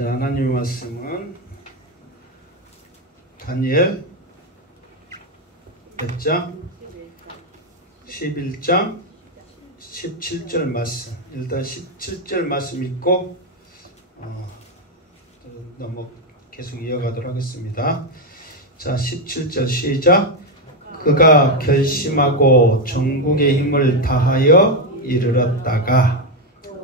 자, 하나님의 말씀은 다니엘 몇 장? 11장 17절 말씀. 일단 17절 말씀 읽고 계속 이어가도록 하겠습니다. 자, 17절 시작. 그가 결심하고 전국의 힘을 다하여 이르렀다가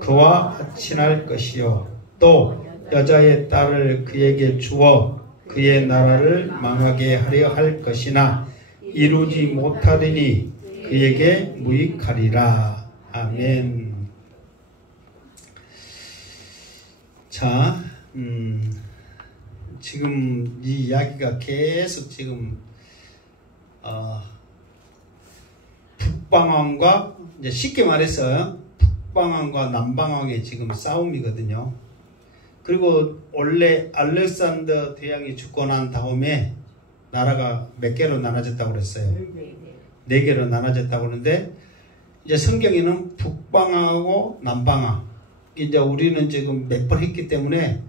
그와 합친할 것이요 또 여자의 딸을 그에게 주어 그의 나라를 망하게 하려 할 것이나 이루지 못하리니 그에게 무익하리라. 아멘. 자, 지금 이 이야기가 계속 지금 북방왕과 이제 쉽게 말해서 북방왕과 남방왕의 지금 싸움이거든요. 그리고 원래 알렉산더 대왕이 죽고 난 다음에 나라가 몇 개로 나눠졌다고 그랬어요. 네 개로 나눠졌다고 그러는데 이제 성경에는 북방왕하고 남방왕, 이제 우리는 지금 몇 번 했기 때문에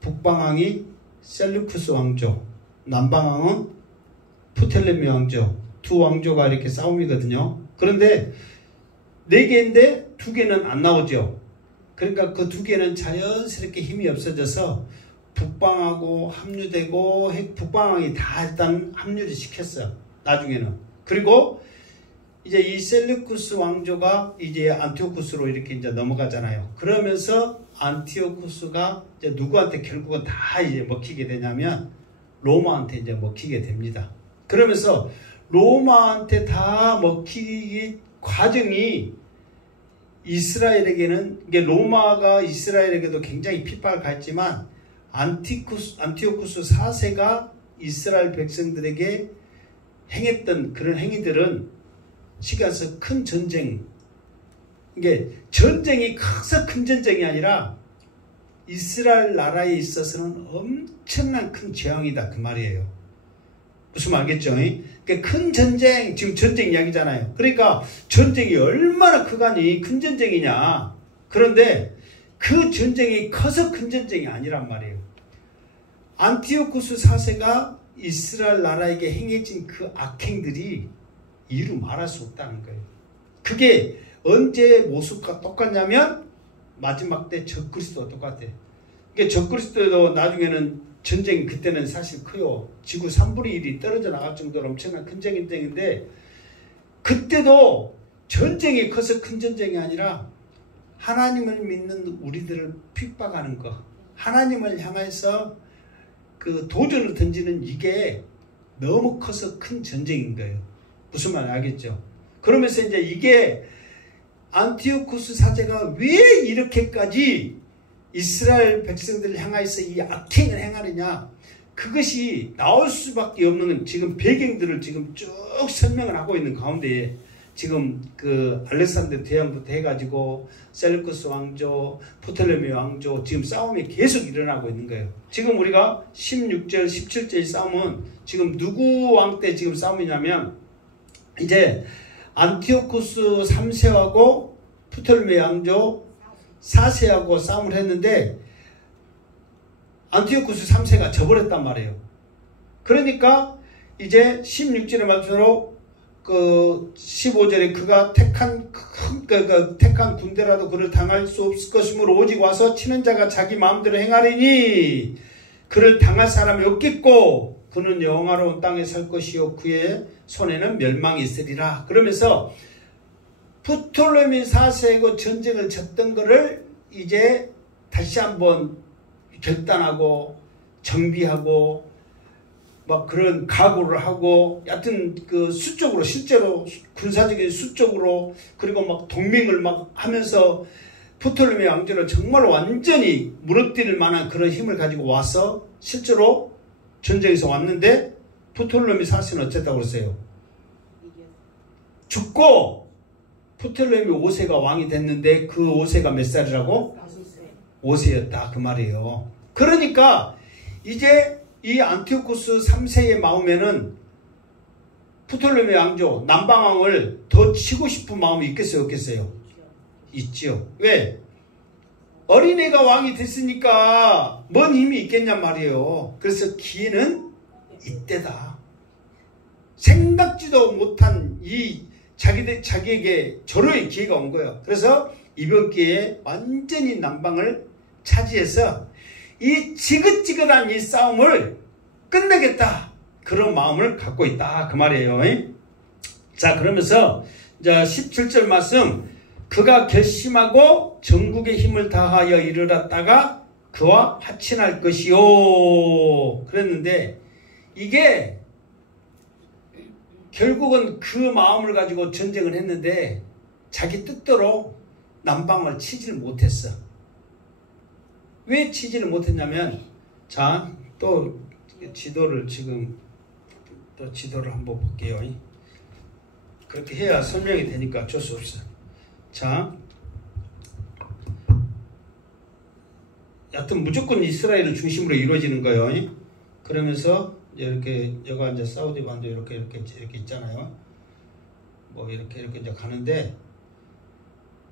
북방왕이 셀루쿠스 왕조, 남방왕은 프텔레미 왕조, 두 왕조가 이렇게 싸움이거든요. 그런데 네 개인데 두 개는 안 나오죠. 그러니까 그 두 개는 자연스럽게 힘이 없어져서 북방하고 합류되고 북방왕이 다 일단 합류를 시켰어요. 나중에는. 그리고 이제 이 셀루쿠스 왕조가 이제 안티오쿠스로 이렇게 이제 넘어가잖아요. 그러면서 안티오쿠스가 이제 누구한테 결국은 다 이제 먹히게 되냐면 로마한테 이제 먹히게 됩니다. 그러면서 로마한테 다 먹히기 과정이 이스라엘에게는, 이게 로마가 이스라엘에게도 굉장히 핍박을 가했지만 안티오쿠스 4세가 이스라엘 백성들에게 행했던 그런 행위들은 시가서 큰 전쟁, 이게 전쟁이 커서 큰 전쟁이 아니라 이스라엘 나라에 있어서는 엄청난 큰 재앙이다 그 말이에요. 무슨 말 알겠죠? 그러니까 큰 전쟁, 지금 전쟁 이야기잖아요. 그러니까 전쟁이 얼마나 크가니 큰 전쟁이냐. 그런데 그 전쟁이 커서 큰 전쟁이 아니란 말이에요. 안티오쿠스 4세가 이스라엘 나라에게 행해진 그 악행들이 이루 말할 수 없다는 거예요. 그게 언제 모습과 똑같냐면 마지막 때 적그리스도와 똑같아요. 그러니까 적그리스도도 나중에는 전쟁 그때는 사실 커요. 지구 3분의 1이 떨어져 나갈 정도로 엄청난 큰 전쟁인데 그때도 전쟁이 커서 큰 전쟁이 아니라 하나님을 믿는 우리들을 핍박하는 거, 하나님을 향해서 그 도전을 던지는 이게 너무 커서 큰 전쟁인 거예요. 무슨 말 알겠죠? 그러면서 이제 이게 안티오쿠스 사제가 왜 이렇게까지 이스라엘 백성들을 향해서 이 악행을 행하느냐, 그것이 나올 수밖에 없는 지금 배경들을 지금 쭉 설명을 하고 있는 가운데에 지금 그 알렉산더 대왕부터 해가지고 셀루쿠스 왕조, 프톨레미 왕조 지금 싸움이 계속 일어나고 있는 거예요. 지금 우리가 16절, 17절 싸움은 지금 누구 왕 때 지금 싸움이냐면 이제 안티오쿠스 3세하고 프톨레미 왕조 4세하고 싸움을 했는데 안티오쿠스 3세가 져버렸단 말이에요. 그러니까 이제 16절에 말처럼 그 15절에 그가 택한 군대라도 그를 당할 수 없을 것이므로 오직 와서 치는 자가 자기 마음대로 행하리니 그를 당할 사람이 없겠고 그는 영화로운 땅에 살 것이요 그의 손에는 멸망이 있으리라. 그러면서 프톨레미 4세고 전쟁을 졌던 거를 이제 다시 한번 결단하고 정비하고 막 그런 각오를 하고 여하튼 그 수적으로 실제로 군사적인 수적으로 그리고 막 동맹을 막 하면서 프톨레미 왕조를 정말 완전히 무너뜨릴 만한 그런 힘을 가지고 와서 실제로 전쟁에서 왔는데 프톨레미 4세는 어쨌다고 그랬어요? 죽고 프톨레미 5세가 왕이 됐는데 그 5세가 몇 살이라고? 5세였다 그 말이에요. 그러니까 이제 이 안티오쿠스 3세의 마음에는 프톨레미 왕조 남방왕을 더 치고 싶은 마음이 있겠어요 없겠어요? 있죠. 왜? 어린애가 왕이 됐으니까 뭔 힘이 있겠냔 말이에요. 그래서 기회는 이때다. 생각지도 못한 이 자기에게 절호의 기회가 온 거예요. 그래서 이번 기회에 완전히 남방을 차지해서 이 지긋지긋한 이 싸움을 끝내겠다. 그런 마음을 갖고 있다. 그 말이에요. 자, 그러면서 이제 17절 말씀, 그가 결심하고 전국의 힘을 다하여 이르렀다가 그와 화친할 것이요. 그랬는데 이게 결국은 그 마음을 가지고 전쟁을 했는데 자기 뜻대로 남방을 치지를 못했어. 왜 치지를 못했냐면, 자, 또 지도를 지금 또 지도를 한번 볼게요. 그렇게 해야 설명이 되니까 어쩔 수 없어요. 자, 여하튼 무조건 이스라엘을 중심으로 이루어지는 거예요. 그러면서 이렇게 여가 이제 사우디 반도 이렇게 있잖아요. 뭐 이렇게 이제 가는데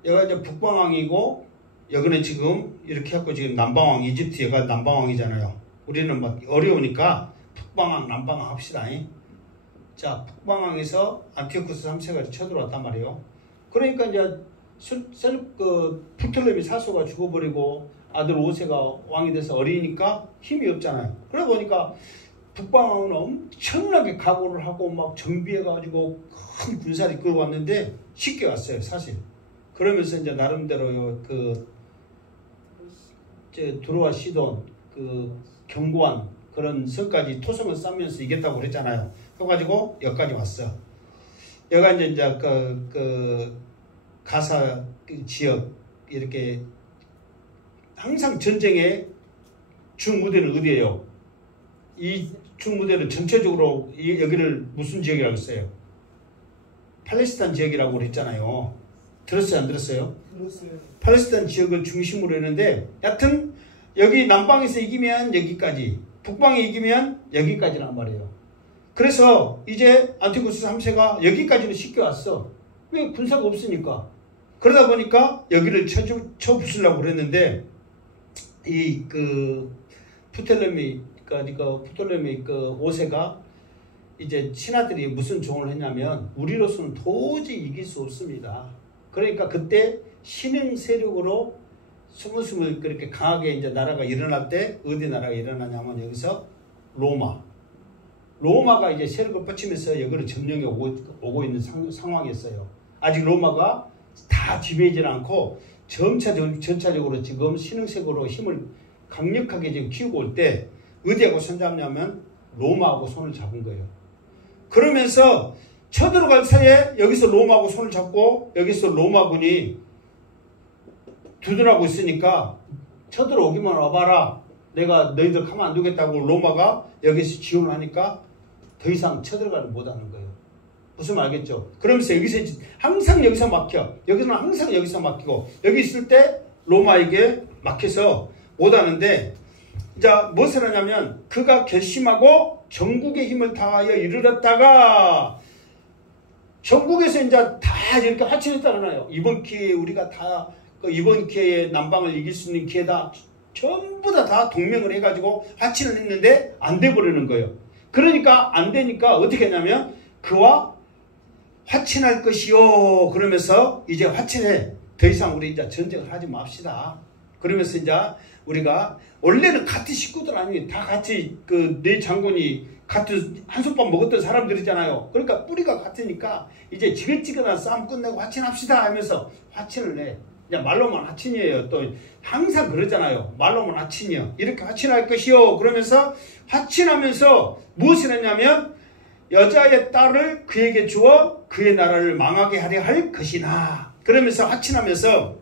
여가 이제 북방왕이고 여기는 지금 이렇게 하고 지금 남방왕, 이집트 여가 남방왕이잖아요. 우리는 막 어려우니까 북방왕, 남방왕 합시다. 자, 북방왕에서 안티오쿠스 3세가 쳐들어왔단 말이에요. 그러니까 이제 프톨레미 사소가 죽어버리고 아들 5세가 왕이 돼서 어리니까 힘이 없잖아요. 그러다 보니까 북방왕은 엄청나게 각오를 하고 막 정비해가지고 큰 군사를 이끌고 왔는데 쉽게 왔어요, 사실. 그러면서 이제 나름대로 두로와 시돈, 견고한 그런 성까지 토성을 쌓으면서 이겼다고 그랬잖아요. 그래가지고 여기까지 왔어. 여기가 이제 가사 지역, 이렇게 항상 전쟁의 주무대는 어디예요? 이 주무대는 전체적으로 여기를 무슨 지역이라고 했어요? 팔레스타인 지역이라고 그랬잖아요. 들었어요, 안 들었어요? 들었어요. 팔레스타인 지역을 중심으로 했는데, 여튼 여기 남방에서 이기면 여기까지, 북방에 이기면 여기까지란 말이에요. 그래서 이제 안티오쿠스 3세가 여기까지는 쉽게 왔어. 왜? 군사가 없으니까. 그러다 보니까 여기를 쳐부수려고 그랬는데, 프톨레미 5세가 이제 신하들이 무슨 조언을 했냐면, 우리로서는 도저히 이길 수 없습니다. 그러니까 그때 신흥 세력으로 스물스물 그렇게 강하게 이제 나라가 일어날 때, 어디 나라가 일어나냐면 여기서 로마가 이제 세력을 뻗치면서 여기를 점령해 오고 있는 상황이었어요. 아직 로마가 다 지배하지 않고 전차적으로 지금 신흥세력으로 힘을 강력하게 지금 키우고 올 때 어디하고 손잡냐면 로마하고 손을 잡은 거예요. 그러면서 쳐들어갈 사이에 여기서 로마하고 손을 잡고 여기서 로마군이 두둔하고 있으니까 쳐들어오기만 와봐라. 내가 너희들 가만 안 두겠다고 로마가 여기서 지원을 하니까 더 이상 쳐들어가지 못하는 거예요. 무슨 말 알겠죠? 그러면서 여기서 항상 여기서 막혀. 여기서는 항상 여기서 막히고 여기 있을 때 로마에게 막혀서 못하는데, 이제 무엇을 하냐면 그가 결심하고 전국의 힘을 다하여 이르렀다가 전국에서 이제 다 이렇게 화친했다잖아요. 이번 기회에 우리가 다 이번 기회에 남방을 이길 수 있는 기회다. 전부 다 동맹을 해가지고 화친을 했는데 안 돼버리는 거예요. 그러니까 안 되니까 어떻게 했냐면 그와 화친할 것이요. 그러면서 이제 화친해. 더 이상 우리 이제 전쟁을 하지 맙시다. 그러면서 이제 우리가 원래는 같은 식구들 아니에요. 다 같이 네 장군이 같은 한솥밥 먹었던 사람들이잖아요. 그러니까 뿌리가 같으니까 이제 지긋지긋한 싸움 끝내고 화친합시다 하면서 화친을 내. 그냥 말로만 화친이에요. 또 항상 그러잖아요. 말로만 화친이요. 이렇게 화친할 것이요. 그러면서 화친하면서 무엇을 했냐면 여자의 딸을 그에게 주어 그의 나라를 망하게 하려 할 것이나. 그러면서 화친하면서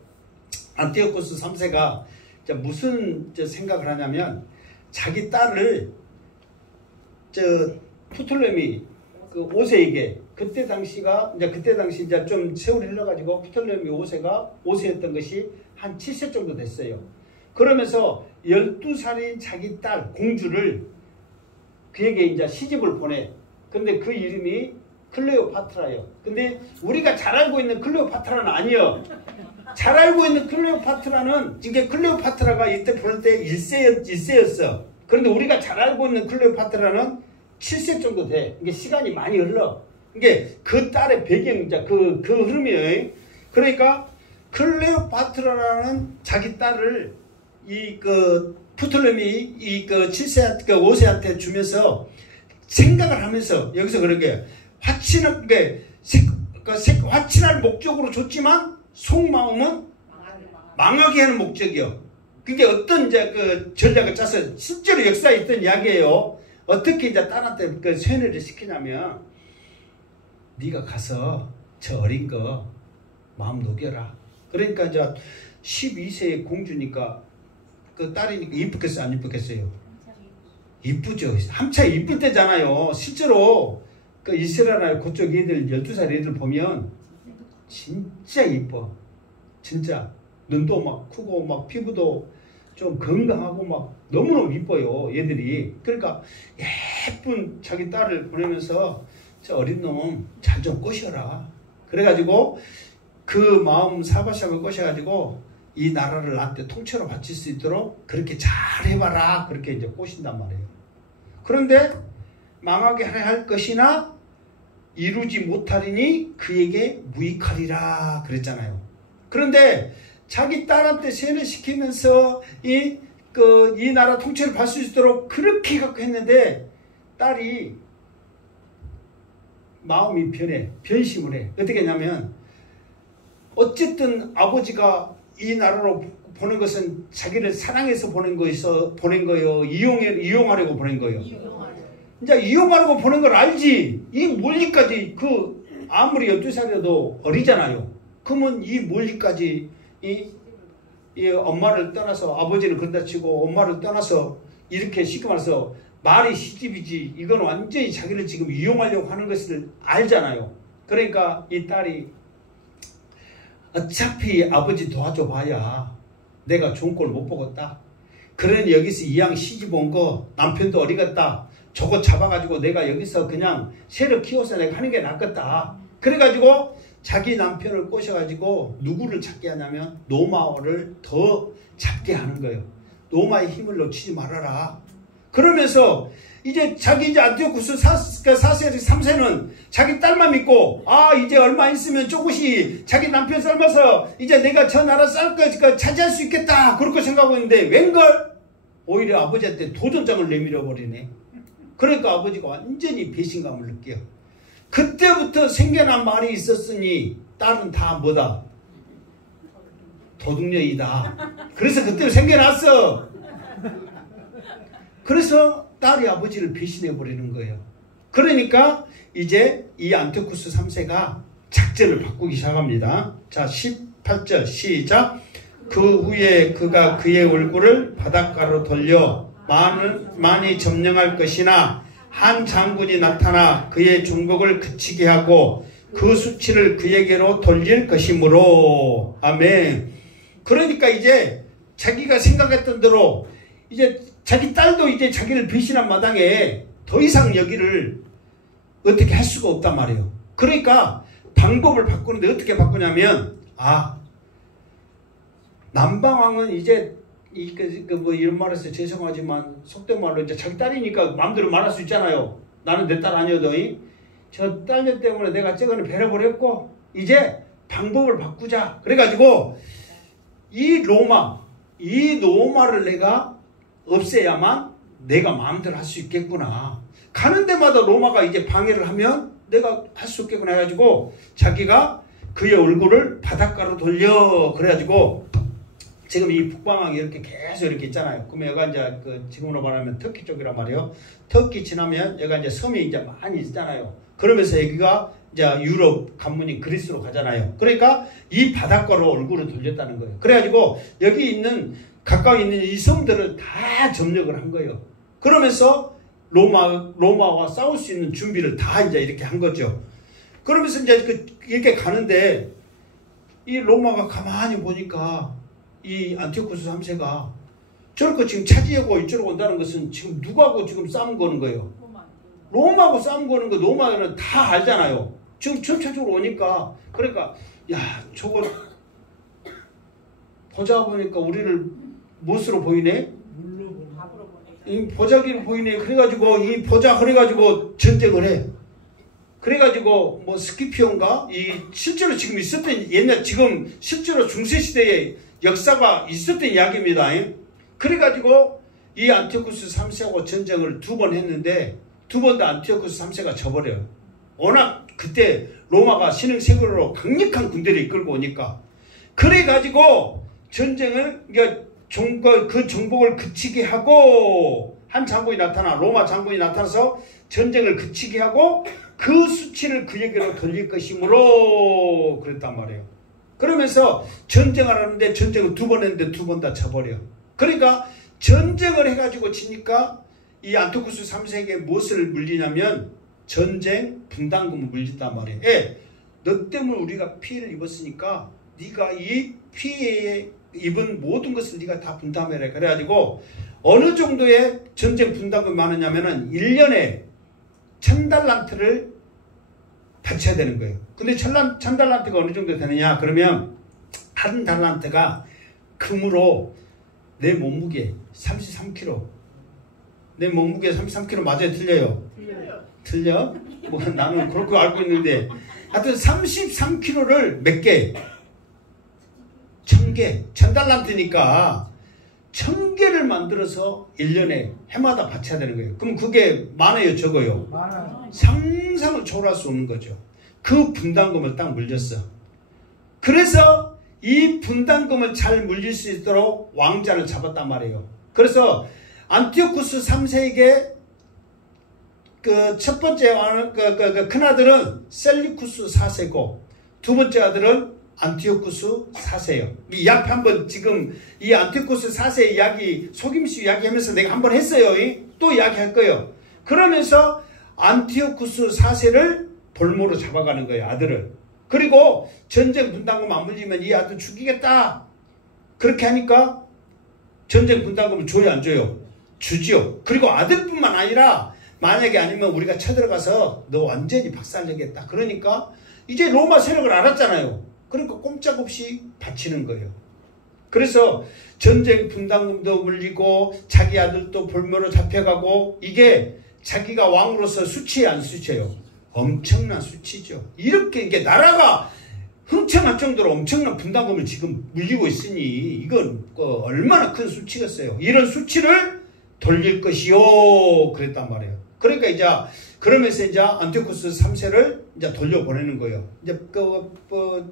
안티오쿠스 3세가 무슨 생각을 하냐면 자기 딸을 프톨레미 5세에게 그때 당시 이제 좀 세월이 흘러가지고 프톨레미 5세였던 것이 한 7세 정도 됐어요. 그러면서 12살인 자기 딸 공주를 그에게 이제 시집을 보내. 근데 그 이름이 클레오파트라요. 근데 우리가 잘 알고 있는 클레오파트라는 아니요. 잘 알고 있는 클레오파트라는 이게 클레오파트라가 이때 부를 때 1세였어. 그런데 우리가 잘 알고 있는 클레오파트라는 7세 정도 돼. 이게 시간이 많이 흘러. 이게 그 딸의 배경자 그 흐름이에요. 그러니까 클레오파트라라는 자기 딸을 프톨레미 7세 5세한테 주면서 생각을 하면서 여기서 그러게 화친할 목적으로 줬지만 속마음은 망하게 하는 목적이요. 그게 어떤 이제 그 전략을 짜서 실제로 역사에 있던 이야기예요. 어떻게 이제 딸한테 그 세뇌를 시키냐면 네가 가서 저 어린 거 마음 녹여라. 그러니까 이제 12세의 공주니까 그 딸이니까 이쁘겠어요? 안 이쁘겠어요? 이쁘죠. 한차 이쁠 때잖아요. 실제로 그 이스라엘 그쪽 애들 12살 애들 보면 진짜 이뻐. 진짜 눈도 막 크고 막 피부도 좀 건강하고 막 너무너무 이뻐요. 얘들이. 그러니까 예쁜 자기 딸을 보내면서 저 어린 놈 잘 좀 꼬셔라. 그래가지고 그 마음 사바샵을 꼬셔가지고 이 나라를 나한테 통째로 바칠 수 있도록 그렇게 잘 해봐라. 그렇게 이제 꼬신단 말이에요. 그런데 망하게 할 것이나 이루지 못하리니 그에게 무익하리라 그랬잖아요. 그런데 자기 딸한테 세뇌시키면서 이 나라 통째를 받을 수 있도록 그렇게 갖고 했는데 딸이 마음이 변심을 해. 어떻게 했냐면 어쨌든 아버지가 이 나라로 보낸 것은 자기를 사랑해서 보낸 거예요. 이용하려고 보낸 거예요. 이제 이용하려고 보낸 걸 알지. 이 멀리까지 아무리 12살이라도 어리잖아요. 그러면 이 멀리까지 이 엄마를 떠나서 아버지를 그런다 치고 엄마를 떠나서 이렇게 쉽게 말해서 말이 시집이지. 이건 완전히 자기를 지금 이용하려고 하는 것을 알잖아요. 그러니까 이 딸이 어차피 아버지 도와줘 봐야 내가 좋은 꼴 못 보겠다. 그러니 여기서 이왕 시집 온 거 남편도 어리겠다. 저거 잡아가지고 내가 여기서 그냥 새로 키워서 내가 하는 게 낫겠다. 그래가지고 자기 남편을 꼬셔가지고 누구를 찾게 하냐면 노마를 더 잡게 하는 거예요. 노마의 힘을 놓치지 말아라. 그러면서 이제 안티오쿠스 4세, 3세는 자기 딸만 믿고 이제 얼마 있으면 조금씩 자기 남편 삶아서 이제 내가 저 나라 차지할 수 있겠다. 그렇게 생각하고 있는데 웬걸 오히려 아버지한테 도전장을 내밀어 버리네. 그러니까 아버지가 완전히 배신감을 느껴. 그때부터 생겨난 말이 있었으니 딸은 다 뭐다? 도둑년이다. 그래서 그때 생겨났어. 그래서 딸이 아버지를 배신해버리는 거예요. 그러니까 이제 이 안티오쿠스 3세가 작전을 바꾸기 시작합니다. 자, 18절 시작. 그 후에 그가 그의 얼굴을 바닷가로 돌려 많이 점령할 것이나 한 장군이 나타나 그의 중복을 그치게 하고 그 수치를 그에게로 돌릴 것이므로. 아멘. 그러니까 이제 자기가 생각했던 대로 이제 자기 딸도 이제 자기를 배신한 마당에 더 이상 여기를 어떻게 할 수가 없단 말이에요. 그러니까 방법을 바꾸는데 어떻게 바꾸냐면 남방왕은 이제 이런 말해서 죄송하지만 속된 말로 이제 자기 딸이니까 마음대로 말할 수 있잖아요. 나는 내 딸 아니어도 저 딸녀 때문에 내가 저거는 배려버렸고 이제 방법을 바꾸자. 그래가지고 이 로마를 내가 없애야만 내가 마음대로 할 수 있겠구나. 가는 데마다 로마가 이제 방해를 하면 내가 할 수 없겠구나 해가지고 자기가 그의 얼굴을 바닷가로 돌려. 그래가지고 지금 이 북방항이 이렇게 계속 이렇게 있잖아요. 그러면 여기가 이제 지금으로 말하면 터키 쪽이란 말이에요. 터키 지나면 여기가 이제 섬이 이제 많이 있잖아요. 그러면서 여기가 이제 유럽 관문인 그리스로 가잖아요. 그러니까 이 바닷가로 얼굴을 돌렸다는 거예요. 그래가지고 여기 있는 가까이 있는 이 섬들을 다 점령을 한 거예요. 그러면서 로마와 싸울 수 있는 준비를 다 이제 이렇게 한 거죠. 그러면서 이제 이렇게 가는데 이 로마가 가만히 보니까 이 안티오쿠스 3세가 저렇게 지금 차지하고 이쪽으로 온다는 것은 지금 누구하고 지금 싸움 거는 거예요? 로마하고 싸움 거는 거 로마는 다 알잖아요. 지금 전체적으로 오니까. 그러니까 야 저거 보자 보니까 우리를 무엇으로 보이네? 이 보자기로 보이네. 그래가지고 이 보자 그래가지고 전쟁을 해. 그래가지고 뭐 스키피온가 이 실제로 지금 있었던 옛날 지금 실제로 중세 시대의 역사가 있었던 이야기입니다. 그래가지고 이 안티오쿠스 3세하고 전쟁을 2번 했는데 2번 다 안티오쿠스 3세가 져버려요. 워낙 그때 로마가 신흥세계로 강력한 군대를 이끌고 오니까. 그래가지고 전쟁을 그 정복을 그치게 하고 한 장군이 나타나 로마 장군이 나타나서 전쟁을 그치게 하고 그 수치를 그에게로 돌릴 것이므로 그랬단 말이에요. 그러면서 전쟁을 하는데 전쟁을 2번 했는데 2번 다 져버려. 그러니까 전쟁을 해가지고 지니까 이 안티오쿠스 3세에게 무엇을 물리냐면 전쟁 분담금을 물린단 말이에요. 너 때문에 우리가 피해를 입었으니까 네가 이 피해에 입은 모든 것을 네가 다 분담해라. 그래가지고 어느 정도의 전쟁 분담금이 많으냐면은 1년에 1000달란트를 바쳐야 되는 거예요. 근데 1000달란트가 어느 정도 되느냐? 그러면 한 달란트가 금으로 내 몸무게 33kg. 내 몸무게 33kg 맞아요? 틀려요? 틀려? 뭐 나는 그렇게 알고 있는데 하여튼 33kg를 몇 개? 1000개. 1000달란트니까 1000개를 만들어서 1년에 해마다 바쳐야 되는 거예요. 그럼 그게 많아요? 적어요? 많아요. 상상을 초월할 수 없는 거죠. 그 분담금을 딱 물렸어. 그래서 이 분담금을 잘 물릴 수 있도록 왕자를 잡았단 말이에요. 그래서 안티오쿠스 3세에게 그 첫 번째 큰아들은 셀리쿠스 4세고 두 번째 아들은 안티오쿠스 4세요. 이 이야기 한번 지금 이 안티오쿠스 4세 이야기 속임수 이야기하면서 내가 한번 했어요. 또 이야기할 거예요. 그러면서 안티오쿠스 4세를 볼모로 잡아가는 거예요. 아들을. 그리고 전쟁 분담금 안 물리면 이 아들 죽이겠다. 그렇게 하니까 전쟁 분담금을 줘요 안 줘요? 주지요. 그리고 아들뿐만 아니라 만약에 아니면 우리가 쳐들어가서 너 완전히 박살내겠다. 그러니까 이제 로마 세력을 알았잖아요. 그러니까 꼼짝없이 바치는 거예요. 그래서 전쟁 분담금도 물리고 자기 아들도 볼모로 잡혀가고 이게 자기가 왕으로서 수치에 안 수치예요. 엄청난 수치죠. 이렇게 이게 나라가 흥청할 정도로 엄청난 분담금을 지금 물리고 있으니 이건 얼마나 큰 수치겠어요. 이런 수치를 돌릴 것이요. 그랬단 말이에요. 그러니까 이제 그러면서 이제 안티오쿠스 3세를 이제 돌려보내는 거예요. 이제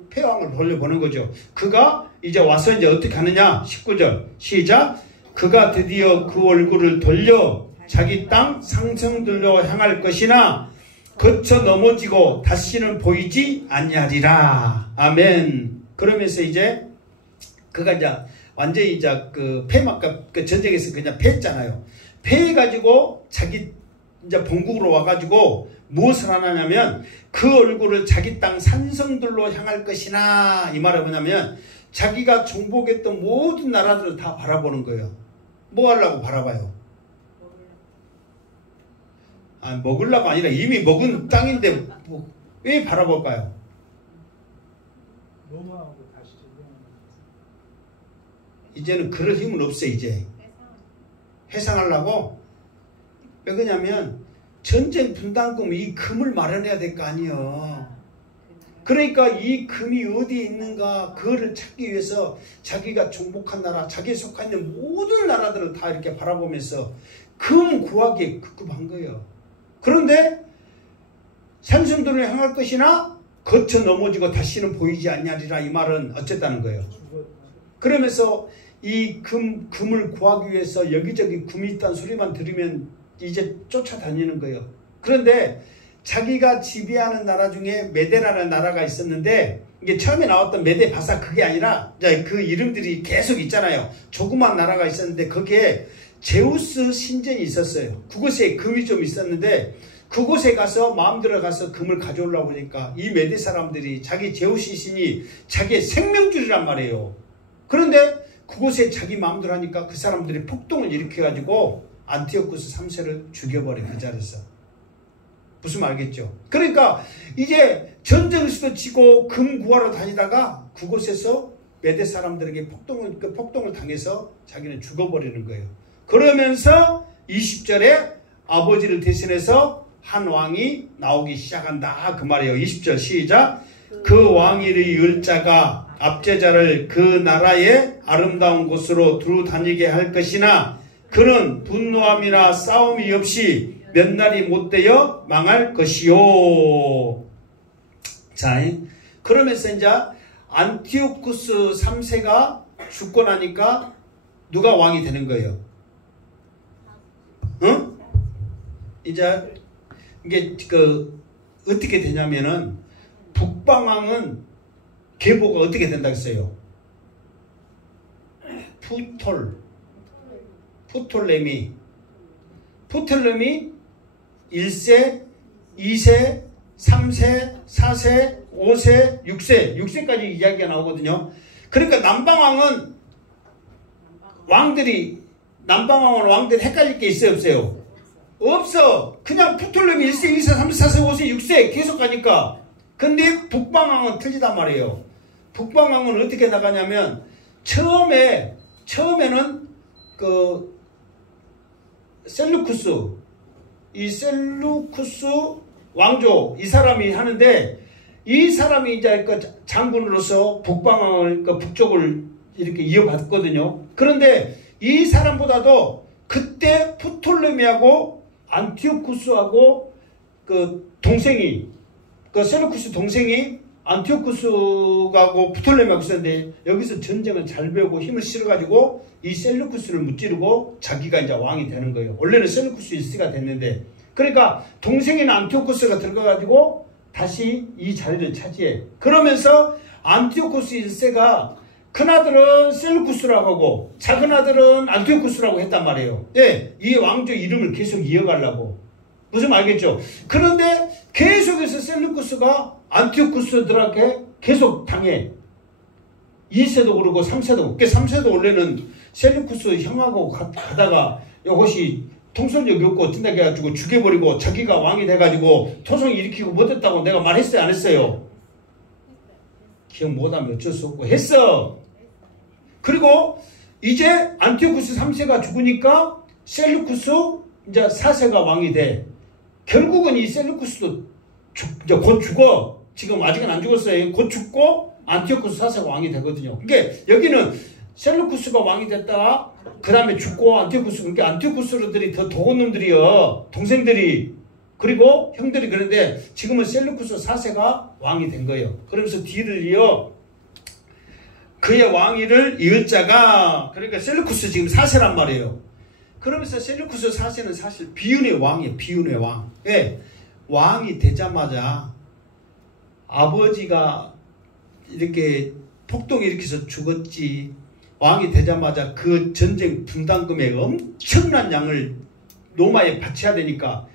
폐왕을 돌려보낸 거죠. 그가 이제 와서 이제 어떻게 하느냐? 19절 시작. 그가 드디어 그 얼굴을 돌려 자기 땅 상성들로 향할 것이나 거쳐 넘어지고 다시는 보이지 아니하리라. 아멘. 그러면서 이제 그가 이제 완전히 이제 그 그 전쟁에서 그냥 패했잖아요. 패해가지고 자기 이제 본국으로 와가지고 무엇을 하냐면 그 얼굴을 자기 땅 산성들로 향할 것이나 이 말은 뭐냐면 자기가 정복했던 모든 나라들을 다 바라보는 거예요. 뭐 하려고 바라봐요? 먹으려고 아니라 이미 먹은 땅인데 왜 바라볼까요? 로마하고 다시 이제는 그럴 힘은 없어. 이제 회상하려고. 왜 그러냐면 전쟁 분담금 이 금을 마련해야 될 거 아니에요. 그러니까 이 금이 어디에 있는가 그거를 찾기 위해서 자기가 정복한 나라, 자기에 속한 있는 모든 나라들을 다 이렇게 바라보면서 금 구하기에 급급한 거예요. 그런데 산성들을 향할 것이나 거쳐 넘어지고 다시는 보이지 않냐리라 이 말은 어쨌다는 거예요. 그러면서 이 금을 구하기 위해서 여기저기 금이 있다는 소리만 들으면 이제 쫓아다니는 거예요. 그런데 자기가 지배하는 나라 중에 메데라는 나라가 있었는데 이게 처음에 나왔던 메데 바사 그게 아니라 그 이름들이 계속 있잖아요. 조그만 나라가 있었는데 거기에 제우스 신전이 있었어요. 그곳에 금이 좀 있었는데 그곳에 가서 마음대로 가서 금을 가져오려고 하니까 이 메데 사람들이 자기 제우스 신이 자기의 생명줄이란 말이에요. 그런데 그곳에 자기 마음대로 하니까 그 사람들이 폭동을 일으켜가지고 안티오쿠스 3세를 죽여버려 그 자리에서. 무슨 말 알겠죠? 그러니까 이제 전쟁에서도 지고 금 구하러 다니다가 그곳에서 메대 사람들에게 폭동을 당해서 자기는 죽어버리는 거예요. 그러면서 20절에 아버지를 대신해서 한 왕이 나오기 시작한다. 그 말이에요. 20절 시작. 그 왕위를 이을 자가 압제자를 그 나라의 아름다운 곳으로 두루 다니게 할 것이나 그는 분노함이나 싸움이 없이 몇 날이 못되어 망할 것이요. 자, 그러면서 이제 안티오쿠스 3세가 죽고 나니까 누가 왕이 되는 거예요? 응? 이제 이게 어떻게 되냐면은 북방왕은 계보가 어떻게 된다고 했어요? 푸톨레미 1세, 2세, 3세, 4세, 5세, 6세까지 이야기가 나오거든요. 그러니까 남방왕은 왕들이 헷갈릴 게 있어요, 없어요? 없어. 그냥 푸톨레미 1세, 2세, 3세, 4세, 5세, 6세 계속 가니까. 근데 북방왕은 틀리단 말이에요. 북방왕은 어떻게 나가냐면 처음에는 셀루쿠스 왕조 이 사람이 하는데 이 사람이 이제 장군으로서 북방왕을 북쪽을 이렇게 이어받거든요. 그런데 이 사람보다도 그때 프톨레미하고 안티오쿠스하고 동생이 셀루쿠스 동생이 안티오쿠스하고 프톨레미하고 있었는데 여기서 전쟁을 잘 배우고 힘을 실어가지고 이 셀루쿠스를 무찌르고 자기가 이제 왕이 되는 거예요. 원래는 셀루쿠스 1세가 됐는데 그러니까 동생인 안티오쿠스가 들어가가지고 다시 이 자리를 차지해. 그러면서 안티오쿠스 1세가 큰아들은 셀루쿠스라고 하고 작은아들은 안티오쿠스라고 했단 말이에요. 예, 이 왕조 이름을 계속 이어가려고. 무슨 말겠죠? 그런데 계속해서 셀루쿠스가 안티오쿠스들에게 계속 당해. 2세도 그러고 3세도. 3세도 원래는 셀루쿠스 형하고 가다가 이것이 통솔력이 없고 어쩐다 해가지고 죽여버리고 자기가 왕이 돼가지고 토성 일으키고 못했다고 내가 말했어요, 안 했어요? 기억 못하면 어쩔 수 없고 했어. 그리고 이제 안티오쿠스 3세가 죽으니까 셀루쿠스 이제 4세가 왕이 돼. 결국은 이 셀루쿠스도 이제 곧 죽어. 지금 아직은 안 죽었어요. 곧 죽고 안티오쿠스 4세가 왕이 되거든요. 그러니까 여기는 셀루쿠스가 왕이 됐다가 그 다음에 죽고 안티오쿠스, 그러니까 안티오쿠스들이 더 도운 놈들이요. 동생들이. 그리고 형들이. 그런데 지금은 셀루쿠스 4세가 왕이 된 거예요. 그러면서 뒤를 이어 그의 왕위를 이을 자가, 그러니까 셀루쿠스 지금 4세란 말이에요. 그러면서 셀루쿠스 4세는 사실 비운의 왕이에요. 비운의 왕. 왜? 왕이 되자마자 아버지가 이렇게 폭동 일으켜서 죽었지. 왕이 되자마자 그 전쟁 분담금에 엄청난 양을 로마에 바쳐야 되니까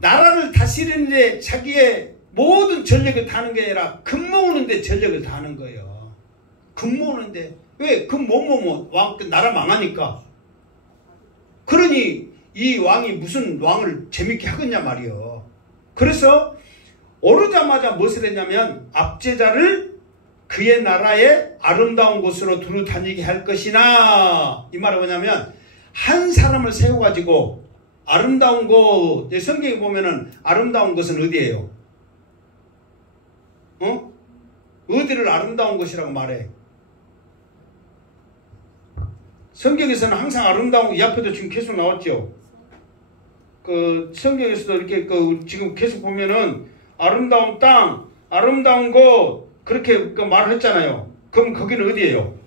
나라를 다스리는데 자기의 모든 전력을 다하는 게 아니라 금 모으는데 전력을 다하는 거예요. 금 모으는데. 왜? 금 못 모으면 나라 망하니까. 그러니 이 왕이 무슨 왕을 재밌게 하겠냐 말이요. 그래서 오르자마자 무엇을 했냐면 압제자를 그의 나라의 아름다운 곳으로 두루 다니게 할 것이나, 이 말은 뭐냐면 한 사람을 세워가지고 아름다운 곳, 성경에 보면은 아름다운 것은 어디예요? 어디를 아름다운 것이라고 말해? 성경에서는 항상 아름다운, 이 앞에도 지금 계속 나왔죠. 성경에서도 이렇게 지금 계속 보면은 아름다운 땅, 아름다운 곳, 그렇게 말을 했잖아요. 그럼 거기는 어디예요?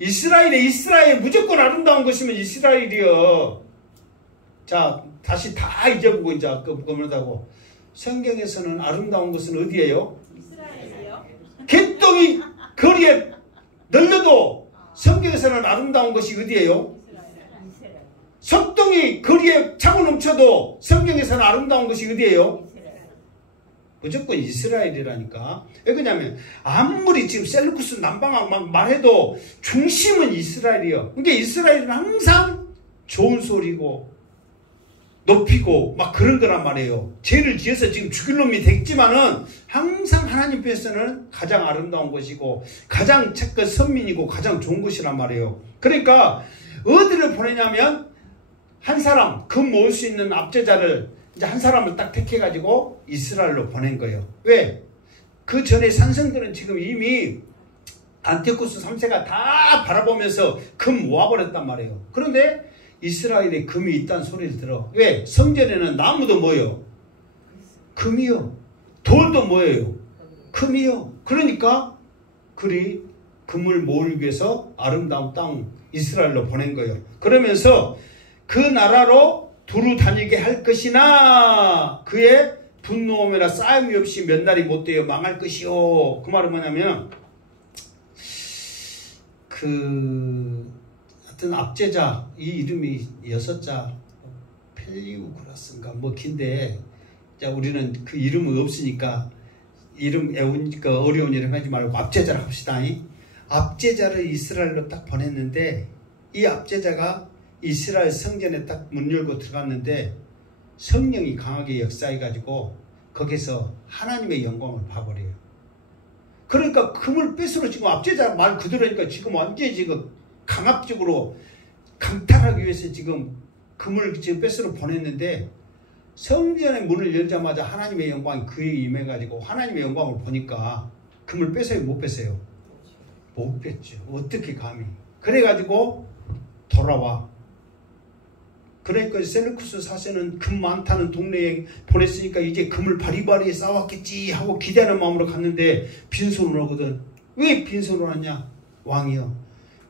이스라엘 무조건 아름다운 것이면 이스라엘이요. 자, 다시 다 잊어보고 이제 그러다고. 성경에서는 아름다운 것은 어디예요? 이스라엘이요. 개똥이 거리에 널려도 성경에서는 아름다운 것이 어디예요? 석동이 거리에 차고 넘쳐도 성경에서는 아름다운 것이 어디예요? 무조건 이스라엘이라니까. 왜 그러냐면 아무리 지금 셀루쿠스 남방왕 막 말해도 중심은 이스라엘이요. 그러니까 이스라엘은 항상 좋은 소리고 높이고 막 그런 거란 말이에요. 죄를 지어서 지금 죽일 놈이 됐지만은 항상 하나님께서는 가장 아름다운 것이고 가장 착한 선민이고 가장 좋은 것이란 말이에요. 그러니까 어디를 보내냐면 한 사람, 금 모을 수 있는 압제자를 이제 한 사람을 딱 택해가지고 이스라엘로 보낸 거예요. 왜? 그 전에 산성들은 지금 이미 안티오쿠스 3세가 다 바라보면서 금 모아버렸단 말이에요. 그런데 이스라엘에 금이 있다는 소리를 들어. 왜? 성전에는 나무도 뭐예요? 금이요. 돌도 뭐예요? 금이요. 그러니까 그리 금을 모으기 위해서 아름다운 땅 이스라엘로 보낸 거예요. 그러면서 그 나라로 두루 다니게 할 것이나 그의 분노함이나 싸움이 없이 몇 날이 못 되어 망할 것이요. 그 말은 뭐냐면 하여튼 압제자 이 이름이 6자 펠리우그라스인가 뭐 긴데 자 우리는 그 이름은 없으니까 이름 애우니까 어려운 이름 하지 말고 압제자를 합시다. 압제자를 이스라엘로 딱 보냈는데 이 압제자가 이스라엘 성전에 딱 문 열고 들어갔는데 성령이 강하게 역사해가지고 거기서 하나님의 영광을 봐버려요. 그러니까 금을 뺏으러 지금 압제자 말 그대로니까 지금 완전히 지금 강압적으로 강탈하기 위해서 지금 금을 지금 뺏으러 보냈는데 성전의 문을 열자마자 하나님의 영광이 그에 임해가지고 하나님의 영광을 보니까 금을 뺏어요? 못 뺏어요? 못 뺐죠. 어떻게 감히. 그래가지고 돌아와. 그러니까 셀루쿠스 4세는 금 많다는 동네에 보냈으니까 이제 금을 바리바리 쌓았겠지 하고 기대하는 마음으로 갔는데 빈손으로 오거든. 왜 빈손으로 왔냐? 왕이요.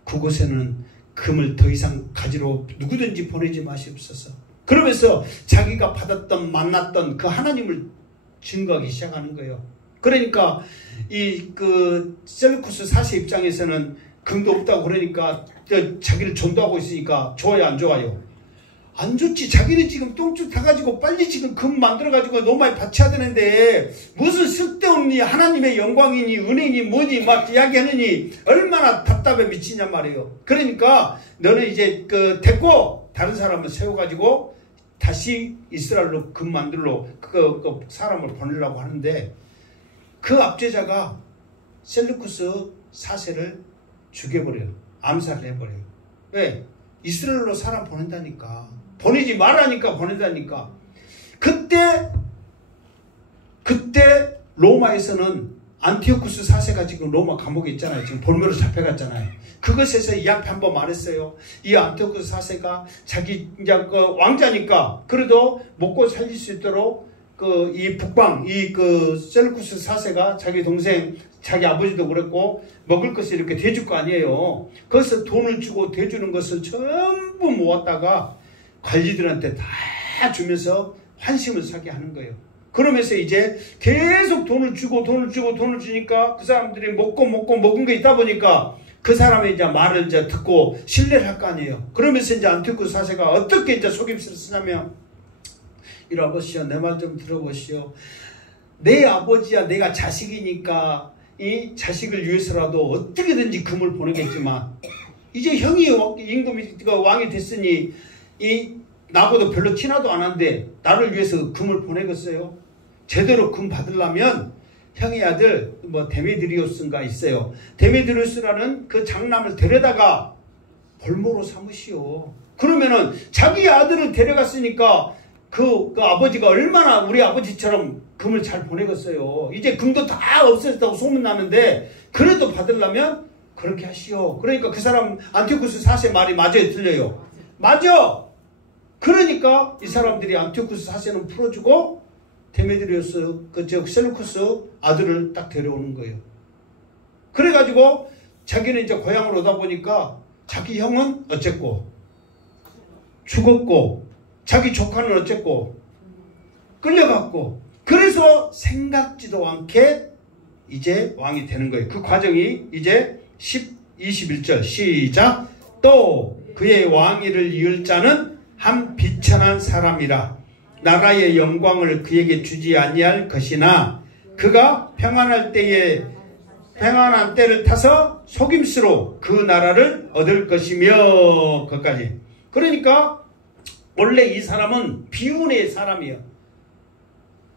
그곳에는 금을 더 이상 가지러 누구든지 보내지 마시옵소서. 그러면서 자기가 받았던 만났던 그 하나님을 증거하기 시작하는 거예요. 그러니까 셀루쿠스 4세 입장에서는 금도 없다고 그러니까 자기를 전도하고 있으니까 좋아요 안 좋아요? 안 좋지. 자기는 지금 똥줄 타가지고 빨리 지금 금 만들어가지고 너무 많이 바쳐야 되는데 무슨 쓸데없니 하나님의 영광이니 은혜니 뭐니 막 이야기하느니 얼마나 답답해 미치냐 말이에요. 그러니까 너는 이제 됐고 다른 사람을 세워가지고 다시 이스라엘로 금 만들러 그 사람을 보내려고 하는데 그 압제자가 셀루쿠스 4세를 죽여버려요. 암살을 해버려요. 왜? 이스라엘로 사람 보낸다니까. 보내지 말라니까 보낸다니까. 그때 로마에서는 안티오쿠스 4세가 지금 로마 감옥에 있잖아요. 지금 볼모로 잡혀갔잖아요. 그것에서 이 앞에 한번 말했어요. 이 안티오쿠스 4세가 자기 이제 왕자니까 그래도 먹고 살릴 수 있도록 이 북방 셀루쿠스 4세가 자기 동생 자기 아버지도 그랬고 먹을 것을 이렇게 대줄 거 아니에요. 거기서 돈을 주고 대주는 것을 전부 모았다가 관리들한테 다 주면서 환심을 사게 하는 거예요. 그러면서 이제 계속 돈을 주니까 그 사람들이 먹은 게 있다 보니까 그 사람의 이제 말을 이제 듣고 신뢰를 할 거 아니에요. 그러면서 이제 안티오쿠스 4세가 어떻게 이제 속임수를 쓰냐면 이러보시오. 내 말 좀 들어보시오. 내 아버지야 내가 자식이니까 이 자식을 위해서라도 어떻게든지 금을 보내겠지만 이제 형이 임금이 왕이 됐으니 이 나보다 별로 티나도 안 한데 나를 위해서 금을 보내겠어요? 제대로 금 받으려면 형의 아들 데메드리오스인가 있어요. 데메드리오스라는 그 장남을 데려다가 볼모로 삼으시오. 그러면은 자기 아들을 데려갔으니까 그 아버지가 얼마나 우리 아버지처럼 금을 잘 보내겠어요. 이제 금도 다 없어졌다고 소문나는데 그래도 받으려면 그렇게 하시오. 그러니까 그 사람 안티오쿠스 4세 말이 맞아요? 틀려요? 맞아. 그러니까 이 사람들이 안티오쿠스 4세는 풀어주고 데메드리오스 셀루쿠스 아들을 딱 데려오는 거예요. 그래가지고 자기는 이제 고향으로 오다 보니까 자기 형은 어쨌고 죽었고 자기 조카는 어쨌고 끌려갔고 그래서 생각지도 않게 이제 왕이 되는 거예요. 그 과정이 이제 21절 시작. 또 그의 왕위를 이을 자는 한 비천한 사람이라 나라의 영광을 그에게 주지 아니할 것이나 그가 평안한 때를 타서 속임수로 그 나라를 얻을 것이며. 그까지. 그러니까 원래 이 사람은 비운의 사람이에요.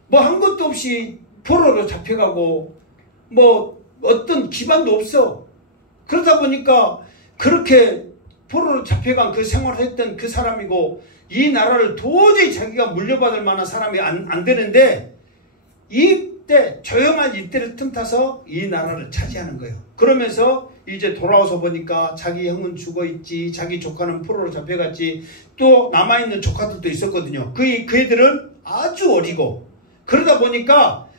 뭐 한 것도 없이 포로로 잡혀가고 뭐 어떤 기반도 없어. 그러다 보니까 그렇게 포로로 잡혀간 그 생활을 했던 그 사람이고 이 나라를 도저히 자기가 물려받을 만한 사람이 안 되는데 이때 조용한 이때를 틈타서 이 나라를 차지하는 거예요. 그러면서 이제 돌아와서 보니까 자기 형은 죽어있지, 자기 조카는 포로로 잡혀갔지, 또 남아있는 조카들도 있었거든요. 그 애들은 아주 어리고 그러다 보니까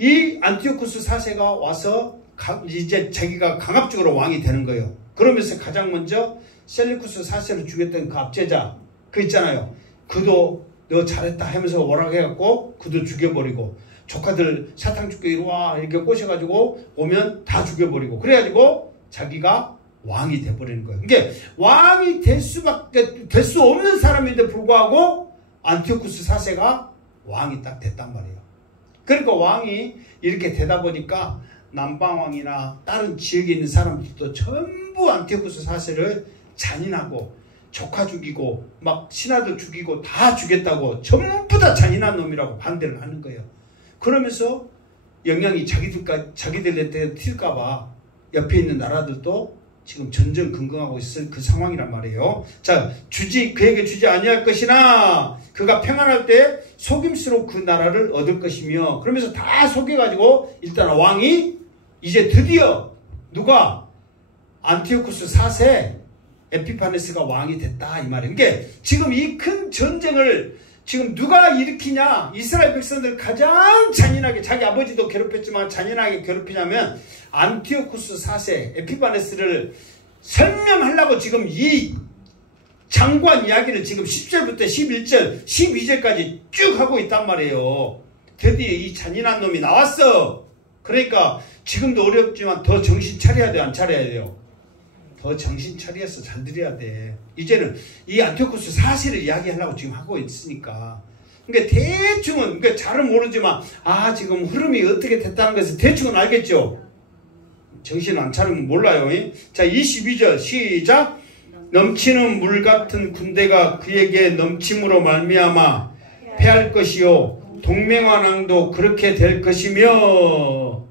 이 안티오쿠스 4세가 와서 이제 자기가 강압적으로 왕이 되는 거예요. 그러면서 가장 먼저 셀루쿠스 4세를 죽였던 그 압제자 그 있잖아요. 그도 너 잘했다 하면서 오락해갖고 그도 죽여버리고 조카들 사탕 줄게 이리 와 이렇게 꼬셔가지고 오면 다 죽여버리고 그래가지고 자기가 왕이 돼버리는 거예요. 그러니까 왕이 될 수 없는 사람인데 불구하고 안티오쿠스 4세가 왕이 딱 됐단 말이에요. 그러니까 왕이 이렇게 되다 보니까 남방왕이나 다른 지역에 있는 사람들도 전부 안티오쿠스 4세를 잔인하고 조카 죽이고 막 신하들 죽이고 다 죽였다고 전부 다 잔인한 놈이라고 반대를 하는 거예요. 그러면서 영향이 자기들한테 튈까봐 옆에 있는 나라들도 지금 전전긍긍하고 있을 그 상황이란 말이에요. 자, 그에게 주지 아니할 것이나 그가 평안할 때 속임수로 그 나라를 얻을 것이며 그러면서 다 속여가지고 일단 왕이 이제 드디어 누가 안티오쿠스 4세 에피파네스가 왕이 됐다 이 말이에요. 그러니까 지금 이 큰 전쟁을 지금 누가 일으키냐? 이스라엘 백성들 가장 잔인하게 자기 아버지도 괴롭혔지만 잔인하게 괴롭히냐면 안티오쿠스 4세 에피파네스를 설명하려고 지금 이 장관 이야기를 지금 10절부터 11절 12절까지 쭉 하고 있단 말이에요. 드디어 이 잔인한 놈이 나왔어. 그러니까 지금도 어렵지만 더 정신 차려야 돼, 안 차려야 돼요? 더 정신 차려서 잘 들어야 돼. 이제는 이 안티오쿠스 4세를 이야기하려고 지금 하고 있으니까. 그러니까 대충은, 그러니까 잘은 모르지만, 지금 흐름이 어떻게 됐다는 것을 대충은 알겠죠? 정신 안 차리면 몰라요. 자, 22절, 시작. 넘치는 물 같은 군대가 그에게 넘침으로 말미암아 패할 것이요. 동맹왕도 그렇게 될 것이며.